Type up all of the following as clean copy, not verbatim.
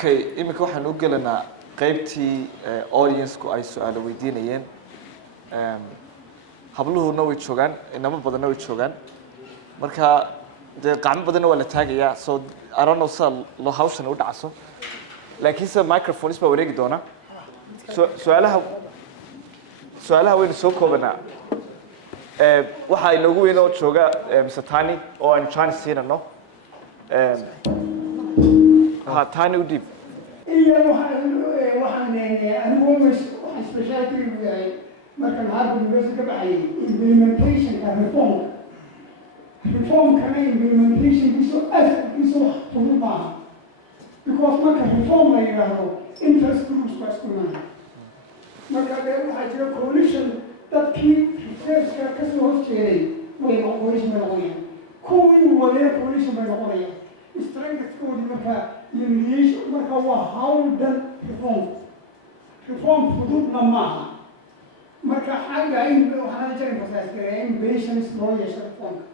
Okay, imika waxaan u gelanaa qaybtii audience-ku ay su'aalo weydiinayeen. Habluhuna way joogaan, inamo badanna way joogaan. Marka dee qacmo badanna waa la taagayaa, so I don't know sida loo hawshan u dhacso. Laakiinse microphones baa wareegi doona. Su'aalaha waynu soo koobanaa. Waxaa inoogu weyn oo jooga Mr. Tani oo aan chance siinano. Tani u dhiib. waxaan anigu specialty u yahay markaan Harvard University ka baxay implementationka reformkana implementationkiisu asalkiisu wax fudud maaha because marka reform la yidhaahdo interest groups baa isku imaanaya marka dee waxaa jira coalition dadkii researchka kasoo horjeeday coalition bay noqonayaan kuwii wadaya coalition bay noqonayaan strengthkoodii marka elimination marka waa hawl dhan reform fududna maaha marka xagga in waxaan jirin kasaasgareeya in patience loo yeesho reformka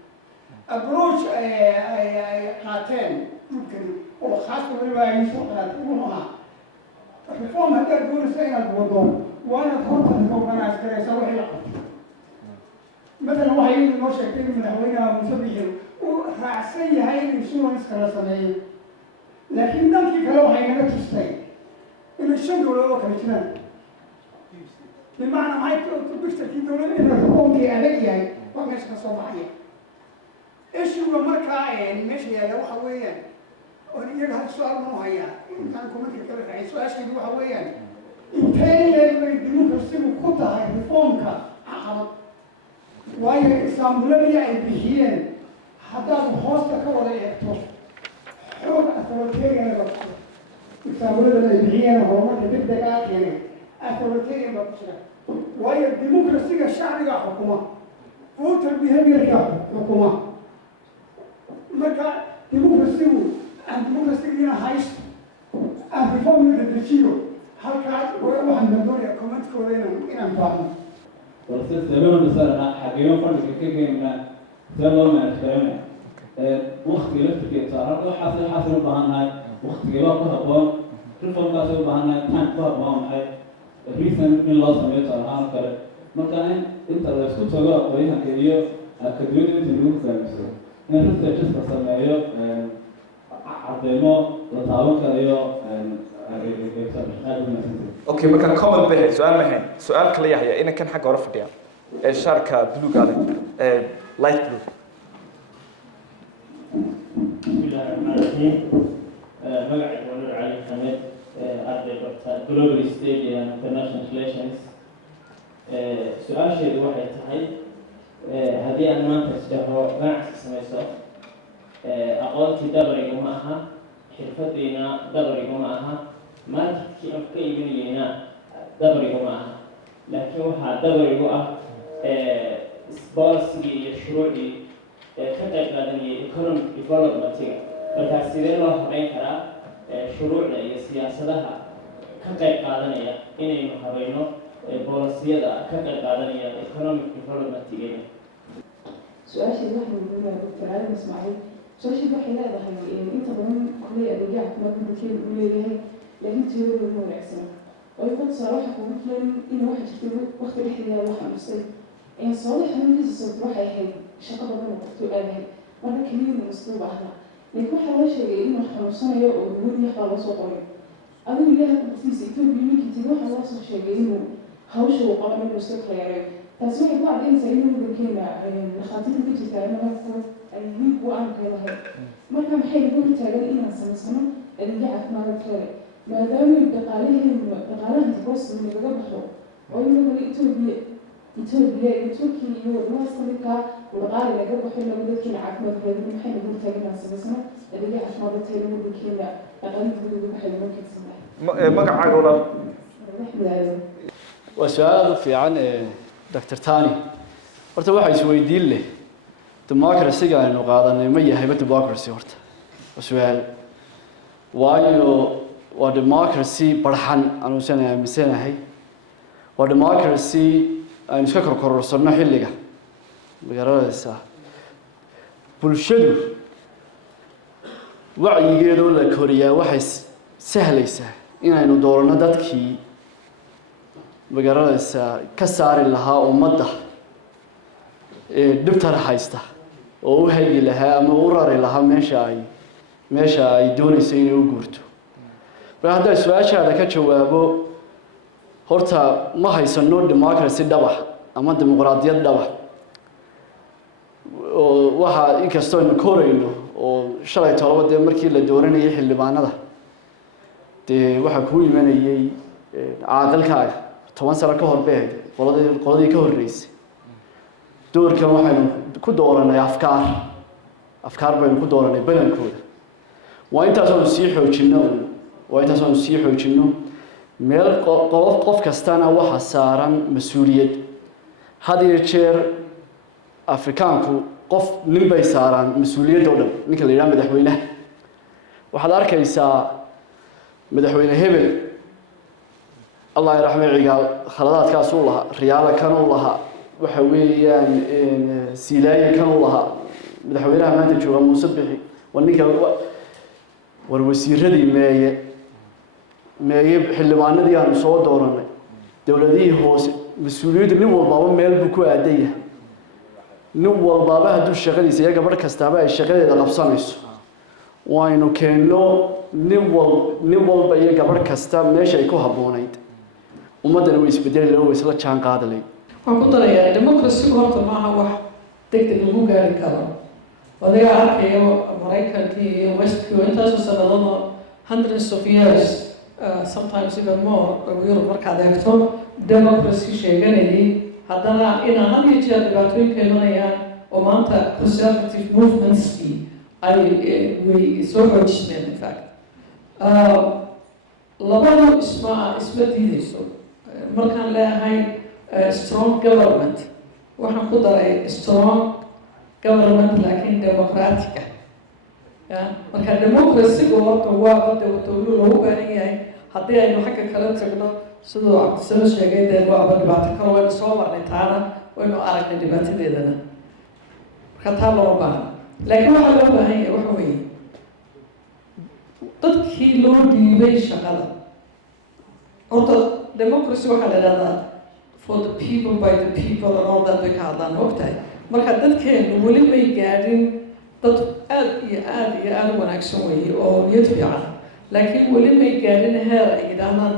approach ay qaateen dhulkani oo khaaska waliba ay soo qaatay wuxuu ahaa reform haddaad doonaysa inaad wado waa inaad horta organize garaysa wixii la qabto matalan waxay noo sheegtay in madaxweynaha Muuse Biixi uu raacsan yahay in insurance kala sameeyo laakiin dalkii kale waxay naga tustay inay 5 dowladood oo kala jiraan bimacnaa maxay ku bishtarkii dowladda in reformkii adag yahay waa meesha ka soo baxaya issuega markaa meesha yaalla waxa weeyaan oo iyaga hal su-aal ma hayaa intaan kumanka kala raacay su-aasheedu waxa weeyaan intee leeg bay dimuqrasigu ku tahay reformka caqabad waayo exaambuladii ay bixiyeen haddaad hoosta ka wada eegto xoog authoritarian baa ku jira exaambuladana ay bixiyeen horumarka degdegaa keenay authoritarian baa ku jira waayo dimuqrasiga shacbiga xukuma voter behaviorka xukuma marka dimuqrasigu aan dimuqrasigiina haysto aan reformka dedejiyo halkaas waxaan doonaya commentkooda inaan baahno balse sababta mas'alada xaqiiqo fadhiga ka keenna sabab ma jiraan waqti laftiisa saaran waxa u baahanahay waqtiga waa ku haboon reformkaas u baahanahay time ku haboon maxay reason in loo sameeyo saaran kale marka inta la isku tago aqoonyahanka iyo akademiyada lagu fahmay in research ka sameeyo cadeymo la taaban karayo Okay, marka comment bixin su'aal maxay su'aal kale yahay in kan xaq hore fadhiya sharka blue gaale light blue bismillahirrahmanirrahim magacayga waa Nur Cali Xamed arday barta Global Studies and International Relations su'aasheedu waxay tahay haddii aan maanta isdhaho ganacsi samayso aqoontii dabariga ma aha xirfadiina dabariga ma aha marketkii aan ka iibinayna dabariga ma aha laakiin waxaa dabarigu ah policy iyo shuruucii ka qayb qaadanayay economic development-ga markaa sidee loo habeyn karaa shuruucda iyo siyaasadaha ka qayb qaadanaya inaynu habayno boolisiyada ka qayb qaadanaya economic development-ga su-aashii waxay leedahay Dr. Ali Ismaaciil su-aashii waxay leedahay inta badan kulay adeegyaha caafimaadka bulshada uu leeyahay laakiin tiyada ugu wanaagsan oo inta soo waxa kugu filan in wax jirto waqti dhexdeeda wax amstay sabab xanuunkiisa waxay ahayd shaqo badan oo qoftu aadahay marka kaliya mas'uul ahna laakiin waxa loo sheegay inuu xanuunsanayo oo dawladda wax loo soo qoray adigu ilaahay qoftiisa Itoobiya ninkii waxa loo soo sheegay inuu hawsha uu qaban inuu iska qeeray taasi waxay ku caddaynaysaa inuu dalkeena dhakhaatiirta ka jirta inaba ay hiig u aan leedahay marka maxay ugu taagan inaan samaysano adeegyo caafimaadka maadaama dhaqaalaha booston laga baxo oo inagana Itoobiya iyo Turkiya iyo wadamada samika dhaqaale laga baxo lagu dadkeena caafimaadkooda maxay ugu taagan inaan samaysano adeegyo caafimaadka lagu dalkeena dhaqaalaha gudaha waxay lagu keensanaa magacaaga walaal waa su'aal fiican Dr. Tani horta waxa isweydiin leh democracy-ga aynu qaadanay ma yahay democracy horta su'aal waayo waa democracy barxan aanu aaminsanahay waa democracy aynu iska korkorsano xilliga magaalada bulshadu wacyigeedu la koriyaa waxay sahlaysa inaynu doorano dadkii magaranaysa ka saari lahaa ummadda dhibtana haysta oo u hagi lahaa ama u rari lahaa meesha ay doonayso inay u guurto marka hadday su-aashaada ka jawaabo horta ma haysano democracy dhaba ama dimuqraadiyad dhaba oo waxa inkastoo aynu korayno oo shalay tolaba dee markii la dooranayay xildhibaanada dee waxaa kuu imanayay caaqilkaaga 10 sano ka hor bay ahayd qoladii ka horreysay doorkan waxaynu ku dooranay afkaar baynu ku dooranay badankooda waa intaasoo sii xoojino meel qof kastana waxa saaran mas-uuliyad had iyo jeer afrikaanku qof nin bay saaraan mas-uuliyadda oo dhan ninka la yidhaha madaxweynaha waxaad arkaysaa madaxweyne hebel allah yaraxme cigaal khaladaadkaas uu lahaa riyaala kan uu lahaa waxa weeyaan siilaaye kan uu lahaa madaxweynaha maanta jooga muuse bixi waa ninka war wasiiradii meeye xildhibaanadii aanu soo dooranay dowladihii hoose mas-uuliyaddu nin walbaaba meel buu ku aadan yahay nin walbaaba hadduu shaqadiisa iyo gabadh kastaaba ay shaqadeeda qabsanayso waynu keenno nin walba iyo gabadh kasta meesha ay ku habboonayd ummaddana way isbedeli lahayd way isla jaan qaadi lahayd waxaan ku darayaa democracy horta maaha wax degdeg lagu gaari karo odaga arkayo maraykankii iyo westkii intaasoo sanadada hundreds of years sometimes even more Europe markaad eegto democracy sheeganayay haddana inaan had iyo jeer dhibaatooyinka imanayaan oo maanta conservative movementskii ay way soo xoojismeen in fact labadu isma diidayso markaan leeyahay strong government waxaan ku daray strong government laakiin democratic marka democracy-ga horta waa dowlad loogu baahan yahay haddii aynu xagga kala tagno siduu cabdisalo sheegay dee waaba dhibaato kale waynu soo marnay taana waynu aragnay dhibaatadeedana marka taa looma baahna laakiin waxaa loo baahan yahay waxa weeye dadkii loo dhiibay shaqada horta democracy waxaa la idhahdaa for the people by the people and all that bay ka hadlaan ogtahay marka dadkeenu weli may gaadhin dad aad iyo aad u wanaagsan weeye oo niyad fiican laakiin weli may gaadhin heer ay yidhaahdaan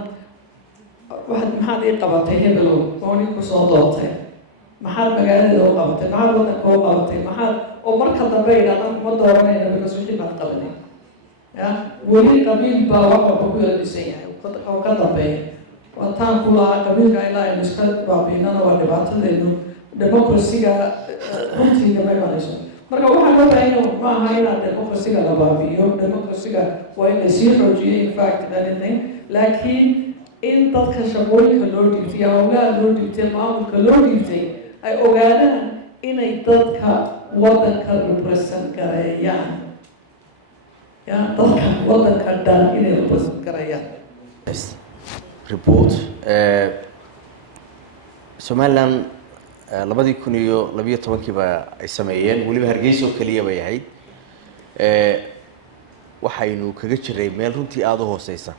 maxaad ii qabatay hebelow oo ninku soo doortay maxaad magaalada u qabatay maxaad waddanka u qabatay maxaad oo marka dambe yidhahdaan kuma dooranayna because wixii baad qabanay weli qabiil baa wax walba ku yeldisan yahay oo ka dambeeya waataan ku lahaa qabiilka ilaa aynu iska baabiinana waa dhibaatadeenu democracy-ga runtiiga ma imanayso marka waxaa loo baahanya ma aha inaan democracy-ga la baabi'iyo democracy-ga waa in lasii xoojiyo in fact anything laakiin in dadka shaqooyinka loo dhiibtay hawlaha loo dhiibtay maamulka loo dhiibtay ay ogaadaan inay dadka waddanka represent gareeyaan dadka waddanka dhan inay represent gareeyaan report Somaliland 2012 ay sameeyeen waliba Hargeysa oo kaliya bay ahayd waxaynu kaga jiray meel runtii aad u hooseysa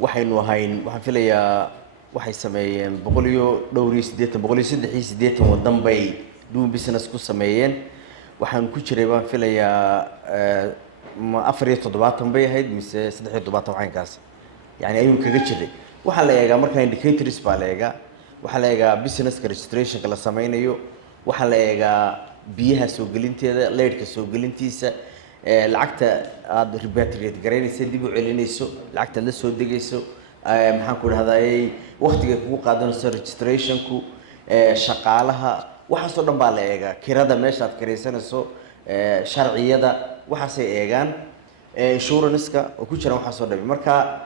waxaynu ahayn waxaan filayaa waxay sameeyeen 183 wadan bay doing business ku sameeyeen waxaan ku jiray baan filayaa 74 bay ahayd mise 73 waxaankaas yani ayuu kaga jiray waxa la eegaa marka indicators baa la eegaa waxa la eegaa business registration la sameeyo waxa la eegaa biyaha soo gelinteeda leedka soo gelintiisa lacagta aad repatriate gareynaysa dib u celinayso lacagta la soo degayso maxaan ku rahdaayay waqtiga kugu qaadanayso registration ku shaqaalaha waxa soo dhan baa la eegaa kirada meesha aad kiraysanayso sharciyada waxa say eegaan insurance-ka oo ku jira waxa soo dhan marka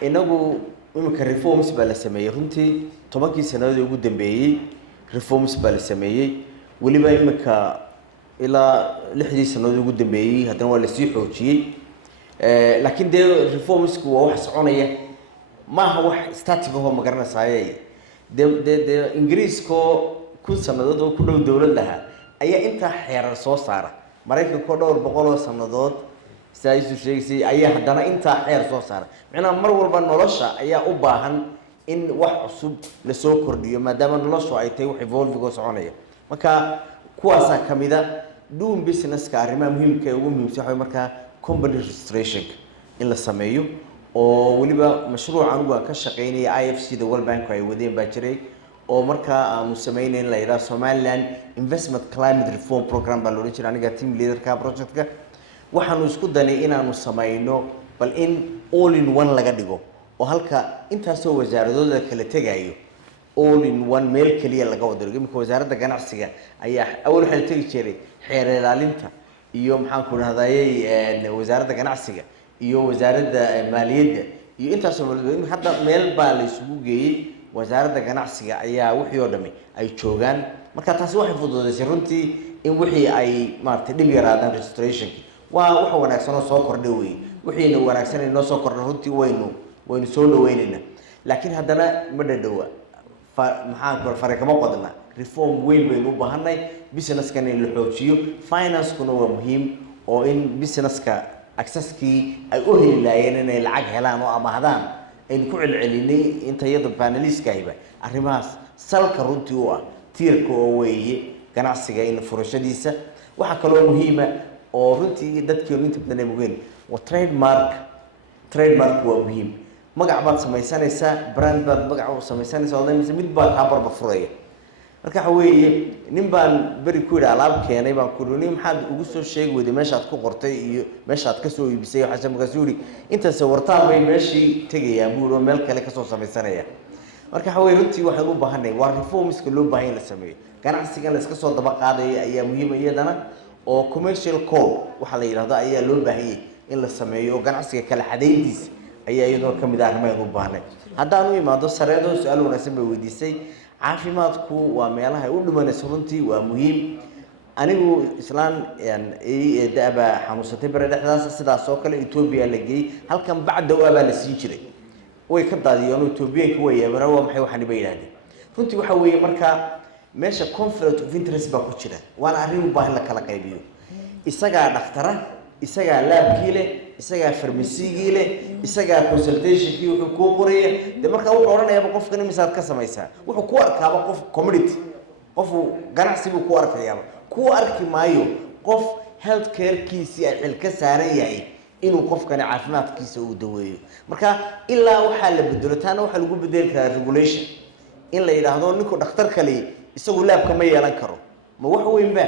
inagu imika reforms baa la sameeyay runtii 10 sanadood ugu dambeeyay reforms baa la sameeyay waliba imika ilaa 6 sanadood ugu dambeeyay haddana waa la sii xoojiyay laakiin de reformsku waa wax soconaya ma aha wax static oo ma garanaysaay de ingiriisko ku sanadood oo ku dhow dawlad laha ayaa inta xeerar soo saara maraykanka dhowr boqol oo sanadood sidaa isu sheegaysay ayaa haddana intaa xeer soo saaray macnaha mar walba nolosha ayaa u baahan in wax cusub lasoo kordhiyo maadaama noloshu ay tahay wax evolving oo soconaya marka kuwaasaa ka mid a doing businesska arrimaha muhiimka ee ugu muhiimsan waxa markaa company registration in la sameeyo oo weliba mashruuc anigu aan ka shaqeynaya IFC da World Bank ay wadeen baa jiray oo markaa aanu sameynayn la yiraahdo Somaliland Investment Climate Reform Program baa loo jiray aniga team leader ka projectka waxaanu isku danay inaanu sameyno bal in all in one laga dhigo oo halka intaasoo wasaaradooda kala tagayo all in one meel kaliya laga wado imika wasaaradda ganacsiga ayaa awal waxa la tagi jiray xeer ilaalinta iyo maxaan ku rahdayay wasaaradda ganacsiga iyo wasaaradda maaliyadda iyo intaasoo meel hadda meel baa la isugu geeyay wasaaradda ganacsiga ayaa wixii oo dhami ay joogaan marka taasi waxay fududeysay runtii in wixii ay maartay dhib yaraadaan registration waa wax wanaagsan oo soo kordhay weey wixiina wanaagsan inoo soo kordhay runtii waynu soo dhaweynayna laakiin haddana ma dhadhowa maxaan farqamo qodna reform weyn baynu u baahanay businesska in la xoojiyo finance-kuna waa muhiim oo in businesska accesskii ay u heli laayeen inay lacag helaan oo amahdaan aynu ku celcelinay inta iyada paneliska ayba arrimahaas salka runtii u ah tiirka oo weeye ganacsiga in furashadiisa waxa kale oo muhiima oo runtii dadkeenu inta badan ay mugeen waa trademark waa muhiim magac baad samaysanaysaa brand baad magac u samaysanaysaa oo mid baad ka barba furaya marka waxa weeye nin baan bari ku yidhi alaab keenay baan ku yidhi maxaad ugu soo sheegi weyday meeshaad ku qortay iyo meeshaad ka soo iibisay waxa markaas yiri intaas wartaan bay meeshii tagayaan buu oo meel kale ka soo samaysanaya marka waxa weeye runtii waxaan u baahanay waa reformska loo baahan la sameeyo ganacsiga la iska soo daba qaaday ayaa muhiim iyadana oo commercial code waxa la yiraahdo ayaa loo baahan yahay in la sameeyo oo ganacsiga kala xadeyntiisa ayaa iyadoo kamid ah arrimaha u baahnay haddaan u imaado sareedo su'aal wanaagsan bay weydiisay caafimaadku waa meelaha ay u dhimanayso runtii waa muhiim anigu islaan daaba xanuunsatay bare dhexdaas sidaas oo kale Ethiopia la geeyay halkan bacda oo baa la siin jiray way ka daadiyeen Ethiopianka way yaabara waa maxay waxaan bay yiraahdeen runtii waxa weeye marka meesha conflict of interest baa ku jira waana arrin u baahan la kala qaybiyo isaga dhaqtara isaga laabkii leh isaga farmasiigii leh isaga consultation-kii wuxuu ku qoraya de marka wuxuu oranayaa qofkan misaad ka samaysaa wuxuu ku arkaaba qof community qof ganacsi buu ku arkayaa ku arki maayo qof health care-kiisii ay xil ka saaran yahay inuu qofkan caafimaadkiisa uu daweeyo marka ilaa waxa la bedelo taana waxa lagu bedeli karaa regulation in la yiraahdo ninku dhakhtar kale isagu laabka ma yeelan karo ma wax weyn ba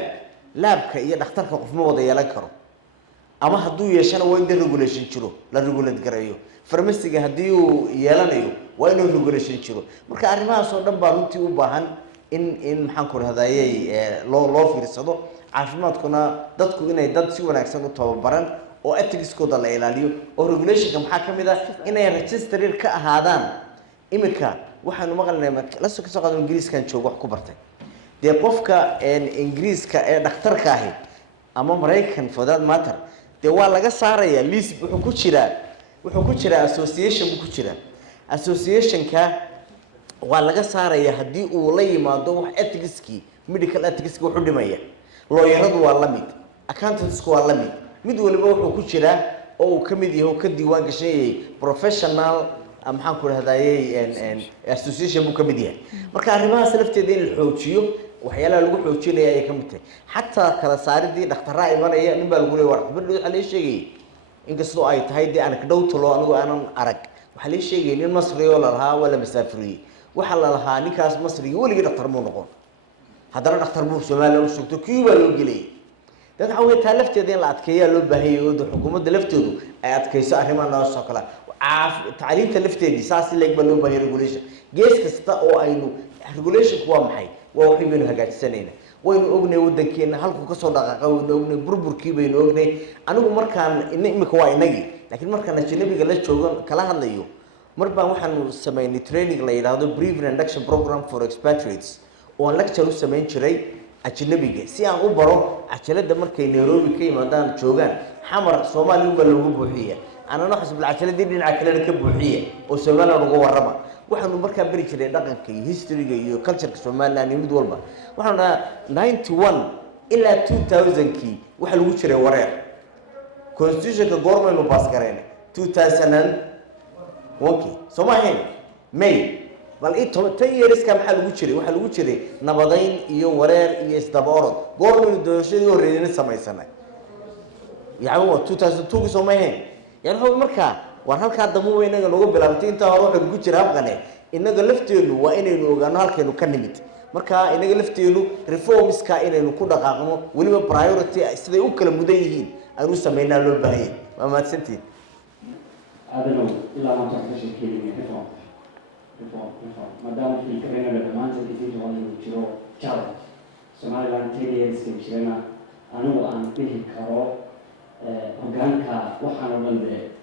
laabka iyo dhakhtarka qof ma wada yeelan karo ama hadduu yeeshana waa in regulation jiro la regulate gareeyo farmasiga haddii uu yeelanayo waa inuu regulation jiro marka arrimahaas oo dhan baa runtii u baahan in maxaan ku rahdayay loo fiirsado caafimaadkuna dadku inay dad si wanaagsan u tababaran oo ethics-kooda la ilaaliyo oo regulationka maxaa ka mid ah inay registered ka ahaadaan imika waxaanu maqalnay la soo qaado Ingiriiskan joogo wax ku bartay dee qofka Ingiriiska ee dhakhtarka ahi ama Mareykan for that matter dee waa laga saaraya list wuxuu ku jira association ku jira association-ka waa laga saaraya haddii uu la yimaado wax ethics-ki medical ethics-ki wuxuu dhimaya lawyer-adu waa la mid accountants-ku waa la mid waliba wuxuu ku jira oo uu ka mid yahay ka diiwaan gashay professional maxaan ku rahdayay association buu ka mid yahay marka arrimahaas lafteeda in la xoojiyo waxyaalaha lagu xoojinaya ay ka mid tahay xataa kala saaridii dhakhtarra imanaya nin baa lagu leeyahay warqabadda waxa la sheegay inkastoo ay tahay dee anecdotal oo anigu aanan arag waxa la sheegay nin Masri oo la lahaa wala masaafiriye waxa la lahaa ninkaas Masri weligii dhakhtar muu noqon haddana dhakhtar buu Soomaaliya u sugto Cuba loo gelay dadka waxa taa lafteeda in la adkeeyo loo baahan yahay oo xukuumadda lafteedu ay adkeyso arrimaha noocaas oo kale تعليم تلفتي ساس اللي يقبلون به regulation جيس كستا أو أينو regulation هو محي ووحي بينه هجات سنين وين أغني ودن كين هالكو كسر دقة وين أغني بربر كي بين أغني أنا مركان إني مكواي نجي لكن مركان الجنبي قال لك شو كلا هالليو مربع وحنا سميني training اللي هذا brief induction program for expatriates وأنا lecture سمين شري الجنبي سي أنا أبرو عشان ده مركان نيروبي كي مدان شوغان حمر صومالي وبلغوا بوحية أنا نحس بالعشلة دي العشلة كبوحية وسومالنا نقوى الربع وحنا مركب بري كده دقن كي history كي culture كسومالنا نمد والبا وحنا 91 إلى 2000 كي وحنا وشري ورير constitutionka goormaynu baas gareen 2001 soo ma ahayn may bal i 10 yearska maxaa lagu jiray waxaa lagu jiray nabadayn iyo wareer iyo isdaboorod goormaynu doorashadii horreeyay samaysanay يعني هو 2002 سومين يعني هو مركا وهالكا دمو inaga lagu bilaabtay inta hore waxa ku jira habqane inaga lafteenu waa inaynu ogaano halkeenu ka nimid marka inaga lafteenu reformska inaynu ku dhaqaaqno waliba priority siday u kala mudan yihiin aanu sameynaa loo baahay ma maadsantiin adano ilaa ma taxashay keenay reform madama fi karena dhamaanta idin wali jiro challenge Somaliland 10 years ka jirana anigu aan dhihi karo hogaanka waxaan oo dhan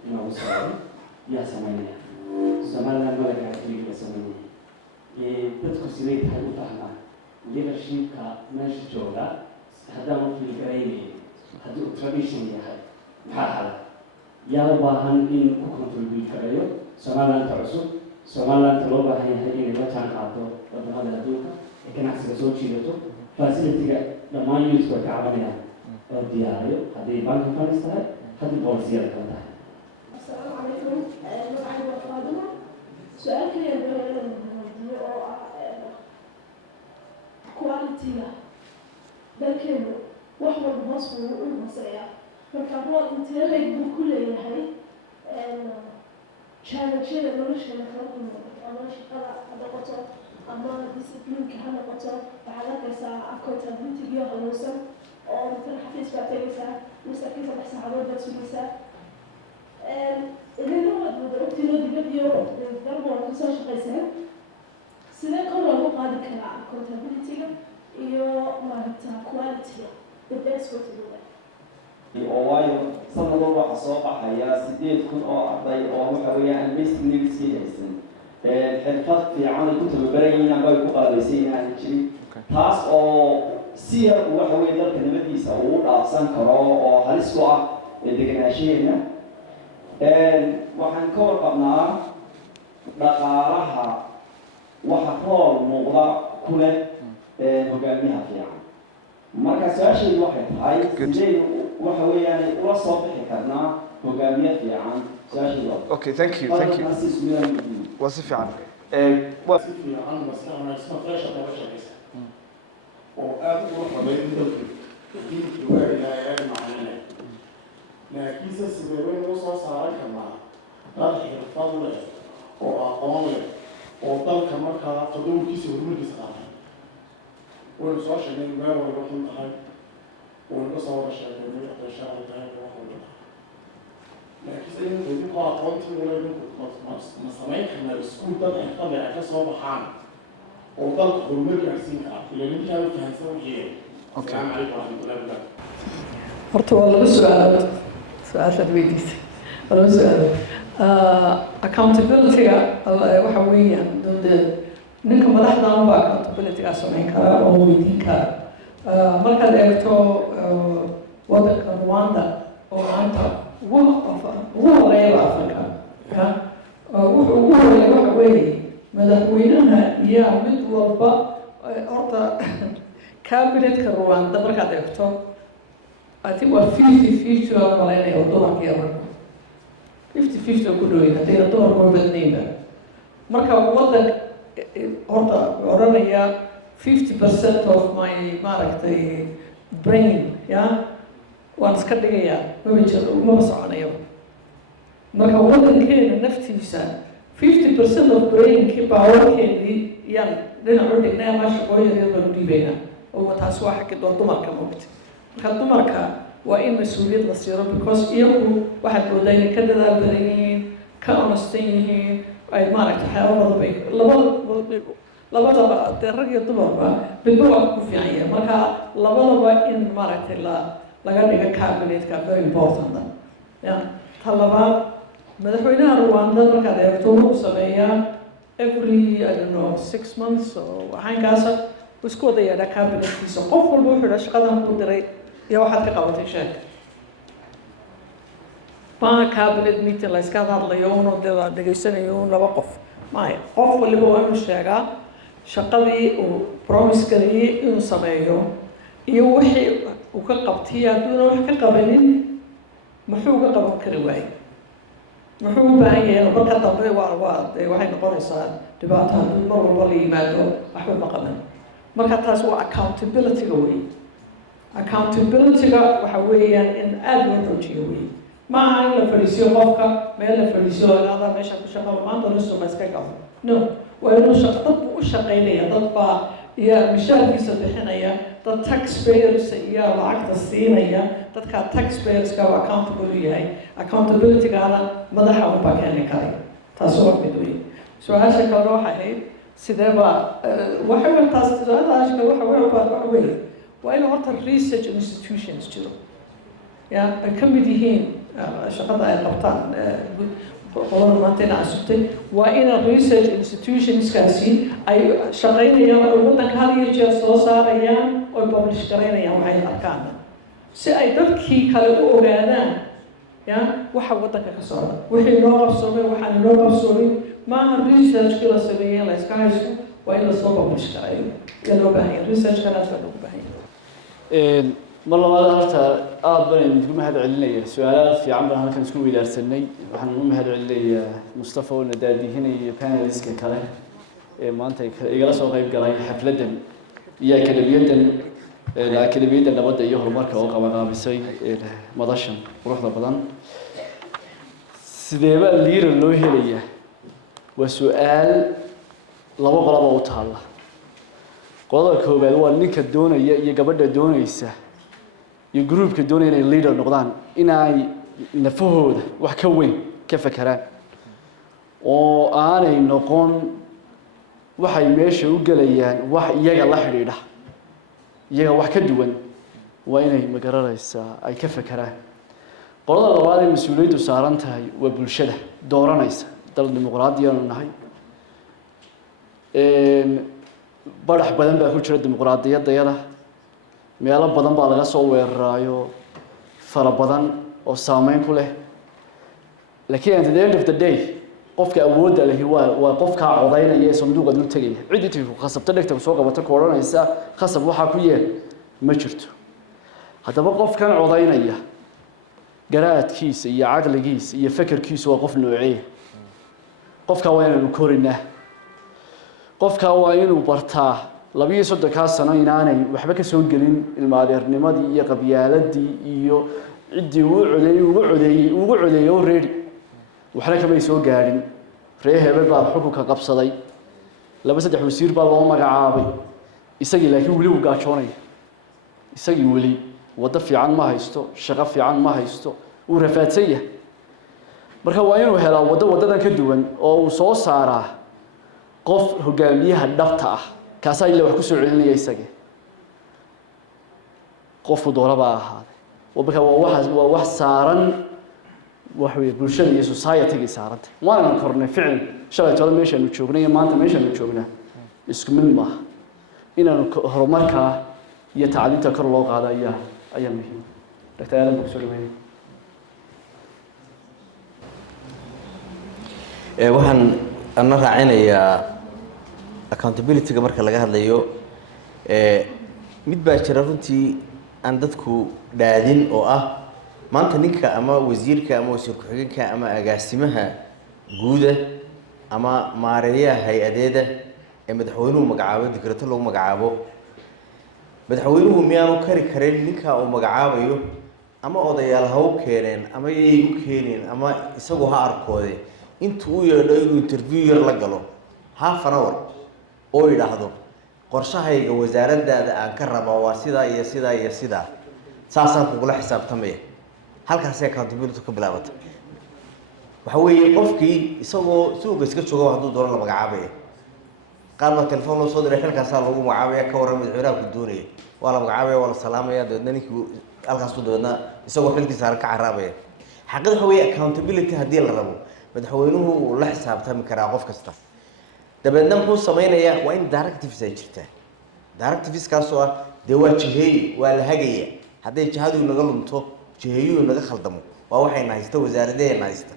inuu saaray yaa sameynaya Somaliland malaga xiriirka sameynaya dadku sidee tahay u fahmaan leadershipka meesha jooga haddana uu fikraynay haddii uu tradition yahay maxaa xal yaa u baahan in ku contribute karayo Somaliland cusub Somaliland loo baahan yahay inay la jaan qaado wadamada adduunka ee ganacsiga soo jiidato facility-ga dhammaan youth ka cabanayaan diyaariyo haddii banka fadhiistahay haddii boolisiyada kala tahay السلام عليكم معي فاطمة سؤال كلي كواليتي لكن واحد بمصر والمصرية فكانوا انتهى بكل هاي challenge لوش كنا خلقنا أما شغلة هذا قطع أما discipline كهذا قطع على كذا accountability جوا هنوصل أو مثلا حفيز بعتيسا مستقيم بحث على وضع سويسا اللي هو دكتور دكتور دربوا كسر شقيسة سنة كنا نقعد كلا accountability iyo maaragta quality the best way to do it oo waayo sanad walba waxa soo baxaya 8,000 oo arday oo waxa weeyaan basic needs haysan xirfad fiican ay ku tababarayeen ama ay ku qalabaysan jirin taas oo si yar waxa weey dalka nabadiisa uu dhaafsan karo oo halis ku ah degenaanshiyeena waxaan ka warqabnaa dhaqaalaha waxa rool muuqda ku leh hogaamiyaha fiican marka su-aashaydu waxay tahay sidee waxa weeyaan ula soo bixi karnaa hogaamiye fiican su-aashaydu okay thank you وصف fiican وصف fiican maskaxna isma qeesha kala shaqeysa oo aad u rabayn dadku diinta waa ilaahay macnaheeda laakiinse sidee weyn u soo saaran karnaa dad xirfad leh oo aqoon leh oo dalka markaa qadowkiisa horumarkiisa qaatay waynu soo sheegnay meel walba xun tahay waynu ka soo wada sheegnay mid qeeshaha tahay wax walba laakiinse inta idinku aqoontii wala idinku ma samayn karnaa iskuul dad xirfad leh ay ka soo baxaan oo dalka horumar gaarsiin kara ila ninkaa u fahansan wixii asalaamu calaykum waraxmatullahi wabarakaatu horta waa laba su-aalood su-aashaad weydiisay waa laba su-aalood accountability-ga waxa weeyaan ninka madaxdan baa accountability-ga samayn kara oo weydiin kara markaad eegto wadanka Rwanda oo maanta ugu horeeya Afrika wuxuu ugu horeeya waxa weeye madaxweynaha iyo mid walba horta cabinetka Rwanda markaad eegto I think we're 50-50 on Malaya or Doha here. 50-50 on Kudoin, I think Doha more than Nina. Marka, what the order 50% of my mark, the brain, yeah? Once cutting a which is almost on a Marka, what the cane and Neftisa 50% of brain keep our candy, young, then already never much for you to be or what has Wahaki or Domaka moved. marka dumarka waa in mas'uuliyad la siiro because iyagu waxay moodaa inay ka dadaal badan yihiin ka honestan yihiin ay maaragtay waxyaaba labadaba dee rag iyo dumarba midba waa ku fiican yahay marka labadaba in maaragtay laga dhiga cabinetka very important ya ta labaad madaxweynaha Rwanda markaad eegto wuxuu sameeyaa every I don't know 6 months oo waxaankaasa isku wada yeedha cabinetkiisa qof walba wuxuu dhahay shaqadan ku diray iyo waxaad ka qabatay sheeg ma cabinet meeting la iska hadlayo uuna dhegaysanayo laba qof maya qof waliba waa inuu sheegaa shaqadii uu promise garayay inuu sameeyo iyo wixii uu ka qabtay hadduuna wax ka qabanin muxuu uga qaban kari waayey muxuu u baahan yahay marka dambe waxay noqonaysaa dhibaato haddii mar walba la yimaado waxba ma qaban marka taas waa accountability-ga wey accountability-ga waxa weeyaan in aada loo xoojiyo wey ma aha in la fadhiisiyo qofka meel la fadhiisiyo adaa meesha ku shaqo maanta nusuma iska gabo no waa inuu dad buu u shaqaynaya dad baa iyo mishaarkiisa bixinaya dad taxpayers iyo lacagta siinaya dadka taxpayerska waa accountable u yahay accountability-gaana madaxa unbaa keeni karay taas waa mid wey su-aasha kalena waxay ahayd sidee baa taas su-aalaasha kale waxa weeye waa in horta research institutions jiro ya ay ka mid yihiin shaqada ay qabtaan qolada maanta ina asubtay waa ina research institutionskaasi ay shaqaynayaan oo waddanka had iyo jeer soo saarayaan oo publish garaynayaan waxay arkaan si ay dadkii kale u ogaadaan ya waxa waddanka ka socda wixii loo qabsoomay waxaan loo qabsoomin maaha researchkii la sameeyey la iska haysto waa in lasoo publish garayo yaa loo baahan yahay researchkanaas baa loogu baahan yahay mar labaad horta aad baan idinku mahad celinaya su-aalaha fiican baan halkan isku weydaarsanay waxaan u mahad celinayaa Mustafa oo nadaadihinaya paneliska kale ee maanta igala soo qayb galay xafladan iyo akademiyadda nabadda iyo horumarka oo qabanqaabisay madashan quruxda badan sideeba liira loo helayaa waa su-aal laba qoloba u taalla qodobka koowaad waa ninka doonaya iyo gabadha doonaysa iyo groupka doonaya inay leader noqdaan inay nafahooda wax ka weyn ka fakaraan oo aanay noqon waxay meesha u gelayaan wax iyaga la xidhiidha iyaga wax ka duwan waa inay magaranaysaa ay ka fakaraan qolada labaad ee mas-uuliyaddu saaran tahay waa bulshada dooranaysa dal dimuqraadiyaanu nahay badax badan baa ku jira dimuqraadiyaddayada meelo badan baa laga soo weeraraayo fara badan oo saameyn ku leh laakiin at the end of the day qofka awoodda lehi waa qofkaa codaynaya ee sanduuqa dul tegaya cid intii ku khasabta dhegta soo qabato ku odhanaysa khasab waxaa ku yeel ma jirto haddaba qofkan codaynaya garaadkiisa iyo caqligiisa iyo fakarkiisa waa qof noocee qofkaa waa inaanu korinaa qofkaa waa inuu bartaa 32 sano inaanay waxba ka soo gelin ilma adeernimadii iyo qabyaaladii iyo ciddii ugu codeeyay oo reeri waxna kama soo gaarin reer hebel baa xukunka qabsaday 2-3 wasiir baa loo magacaabay isagii laakiin weli uu gaajoonay isagii weli wada fiican ma haysto shaqo fiican ma haysto uu rafaadsan yahay marka waa inuu helaa wadadan ka duwan oo uu soo saaraa qof hogaamiyaha dhabta ah kaasa ilaa wax ku soo celinaya isaga qofku dooraba ahaaday wabka waa wax saaran wax weey bulshada iyo society-ga saaranta waan kornay ficil shalay toban meeshan uu joognay maanta meeshan uu joognaa isku mid ma inaan horumarka iyo tacliinta kor loo qaado ayaa muhiim Dr. Alan Buxulimeey waxaan ana raacinayaa accountability-ga marka laga hadlayo mid baa jira runtii aan dadku dhaadin oo ah maanta ninka ama wasiirka ama wasiir ku-xigeenka ama agaasimaha guuda ama maareeyaha hay-adeeda ee madaxweynuhu magacaabo dikrato lagu magacaabo madaxweynuhu miyaanu kari karin ninka uu magacaabayo ama odayaal ha u keeneen ama yay u keeneen ama isagu ha arkoode intuu u yeedho inuu interview yar la galo half an hour oo yidhaahdo qorshahayga wasaaraddaada aan ka raba waa sidaa iyo sidaa iyo sidaa saasaan kugula xisaabtamaya halkaasay accountability ka bilaabata waxa weeye qofkii isagoo suuqa iska jooga hadduu doono la magacaabaya qaar baa telefoon loo soo diray xilkaasaa lagu magacaabaya ka warran madaxweynaha ku doonaya waa la magacaabaya waa la salaamaya dabeedna ninkii halkaasuu dabeedna isagoo xilkiisa ka caraabaya xaqida waxa weeye accountability haddii la rabo madaxweynuhu uu la xisaabtami karaa qof kasta dabeedna muxuu samaynayaa waa in directives ay jirtaa directiveskaasoo ah dee waa jiheeye waa la hagaya hadday jihadu naga lunto jiheeyuhu naga khaldamo waa waxayna haysta wasaaradeena haysta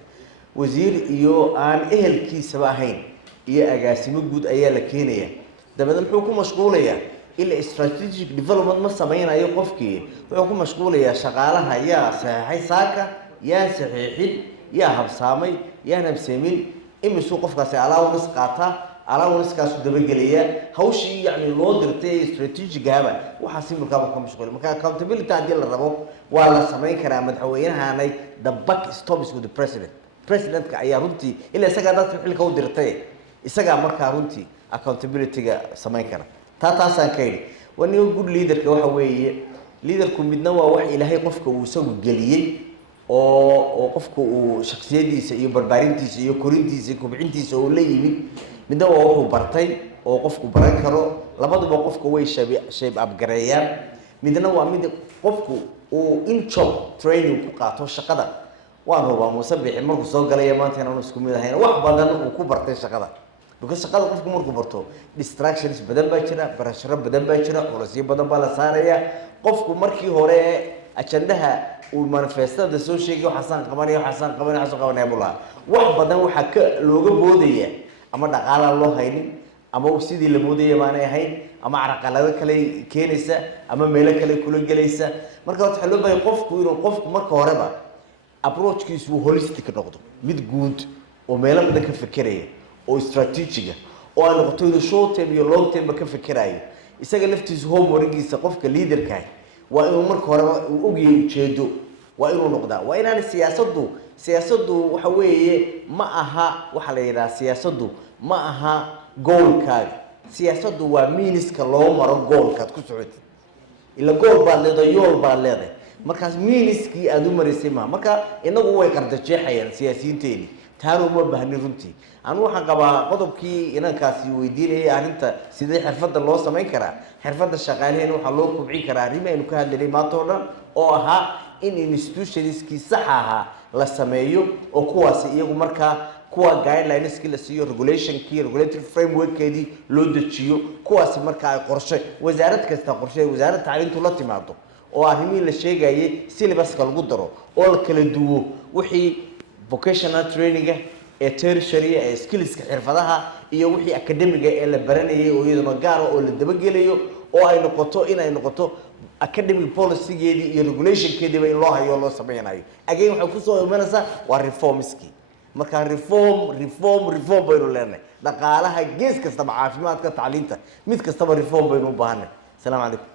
wasiir iyo aan ehelkiisaba ahayn iyo agaasimo guud ayaa la keenaya dabeedna muxuu ku mashquulayaa ila strategic development ma samaynayo qofkii wuxuu ku mashquulayaa shaqaalaha yaa saxay saaka yaa saxiixin yaa habsaamay yaan habsaamin imisuu qofkaasi allowance qaataa allowance-kaasu dabagelaya hawshii yacni loo dirtay strategic-haba waxaa si markaaba ka mashquul marka accountability haddii la rabo waa la samayn karaa madaxweynahaanay the buck stops with the presidentka ayaa runtii ilaa isagaa dadka xilka u dirtay isagaa markaa runtii accountability-ga samayn kara taasaan ka yidhi waniga good leaderka waxa weeye leaderku midna waa wax ilaahay qofka uu isagu geliyey oo qofka uu shakhsiyadiisa iyo barbaarintiisa iyo korintiisa iyo kubcintiisa oo la yimid midna waa wuxuu bartay oo qofku baran karo labaduba qofka way shape upgareeyaan midna waa mid qofku uu in job training ku qaato shaqada waan hubaa Muuse Biixi markuu soo galay maanta inaan isku mid ahayn wax badan uu ku bartay shaqada because shaqada qofku markuu barto distractions badan baa jira barasharo badan baa jira culeysyo badan baa la saaraya qofku markii hore ajandaha uu manifestada soo sheegay waxaan qabanaya bula wax badan waxa ka looga boodaya ama dhaqaala loo haynin ama sidii la moodayay maanay ahayn ama carqalado kale keenaysa ama meelo kale kula gelaysa marka waxa loo baahay qofku inuu qofku marka horeba approach-kiisu holistic noqdo mid guud oo meelo badan ka fikiraya oo strategic oo aan noqoto inuu short term iyo long term ka fikirayo isaga laftiisu homework-giisa qofka leader-ka waa inuu marka hore uu ogyahay ujeedo waa inuu noqdaa waa inaan siyaasaddu waxa weeye ma aha waxa la yiraahdaa siyaasaddu ma aha goalkaaga siyaasaddu waa means-ka loo maro goalkaad ku socotid ila goal baad leedahay yool baad leedahay markaas means-kii aad u marisay marka inagu way qardajeexayaan siyaasiyiinteeni taanu ma baahnin runtii anu waxaan qabaa qodobkii inankaasi weydiinayay arrinta sidee xirfadda loo samayn karaa xirfadda shaqaalaheena waxaa loo kubcin karaa arrimo aynu ka hadlaynay maanta oo dhan oo ahaa in institutionskii sax ahaa la sameeyo oo kuwaasi iyagu markaa kuwa guidelines-kii la siiyo regulatory framework-keedii loo dejiyo kuwaasi markaa ay qorshe wasaarad kasta qorshe wasaaradda tacliintu la timaado oo arrimihii la sheegayay syllabus-ka lagu daro oo la kala duwo wixii vocational training ee tertiary ee skills-ka xirfadaha iyo wixii academic ee la baranayay oo iyaduna gaar oo la dabagelayo oo ay noqoto in ay noqoto academic policy-geedii iyo regulation-keediiba in loo hayo loo sameynayo again waxay ku soo imanaysaa waa reformski marka reform baynu leenahay dhaqaalaha gees kastaba caafimaadka tacliinta mid kastaba reform baynu u baahanay. Assalaamu calaykum.